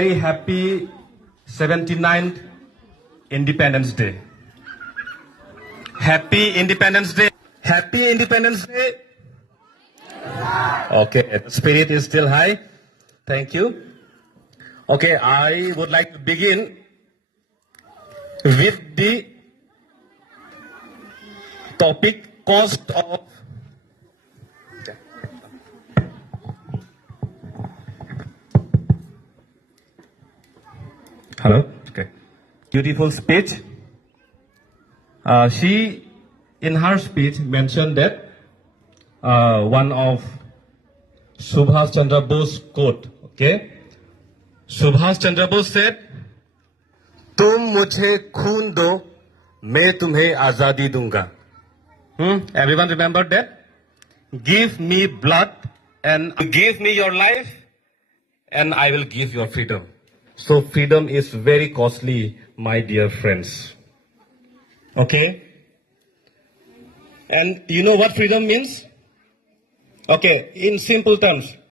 very happy 79th Independence Day. Happy Independence Day. Happy Independence Day. Okay, the spirit is still high. Thank you. Okay, I would like to begin with the topic cost of Hello. Okay. Beautiful speech. She, in her speech, mentioned that one of Subhash Chandra Bose quote. Okay. Subhash Chandra Bose said, "तुम मुझे खून दो, मैं तुम्हें आजादी दूंगा." Everyone remember that? Give me blood and give me your life, and I will give your freedom. So freedom is very costly, my dear friends. Okay? And you know what freedom means? Okay, in simple terms,